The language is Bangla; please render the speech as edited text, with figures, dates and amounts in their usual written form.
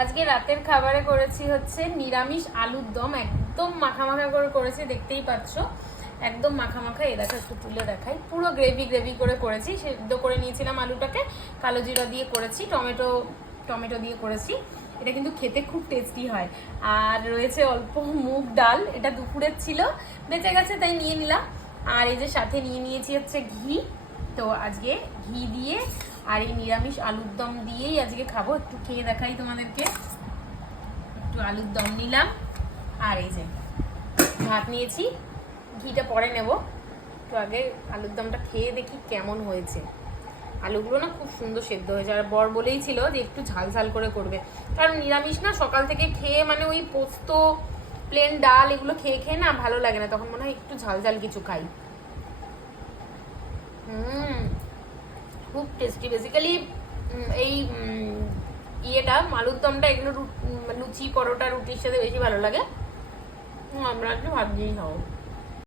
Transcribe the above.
আজকে রাতের খাবারে করেছি হচ্ছে নিরামিষ আলুর দম, একদম মাখা মাখা করে করেছি, দেখতেই পাচ্ছ একদম মাখা মাখা। এই দেখো একটু তুলে দেখাই, পুরো গ্রেভি গ্রেভি করে করেছি। সেদ্ধ করে নিয়েছিলাম আলুটাকে, কালো জিরা দিয়ে করেছি, টমেটো দিয়ে করেছি। এটা কিন্তু খেতে খুব টেস্টি হয়। আর রয়েছে অল্প মুগ ডাল, এটা দুপুরের ছিল, বেঁচে গেছে তাই নিয়ে নিলাম। আর এই যে সাথে নিয়ে নিয়েছি হচ্ছে ঘি। তো আজকে ঘি দিয়ে আর এই নিরামিষ আলুর দম দিয়েই আজকে খাবো। একটু খেয়ে দেখাই তোমাদেরকে। একটু আলুর দম নিলাম, আর এই যে ভাত নিয়েছি, ঘিটা পরে নেব। তো আগে আলুর দমটা খেয়ে দেখি কেমন হয়েছে। আলুগুলো না খুব সুন্দর সেদ্ধ হয়েছে। আর বর বলেই ছিল যে একটু ঝাল ঝাল করে করবে, কারণ নিরামিষ না সকাল থেকে খেয়ে মানে ওই পোস্ত প্লেন ডাল এগুলো খেয়ে খেয়ে না ভালো লাগে না, তখন মনে হয় একটু ঝাল ঝাল কিছু খাই। খুব টেস্টি। বেসিক্যালি এই ইয়েটা আলুর দমটা এগুলো লুচি পরোটা রুটির সাথে বেশি ভালো লাগে। আমরা একটু ভাত দিয়েই খাবো।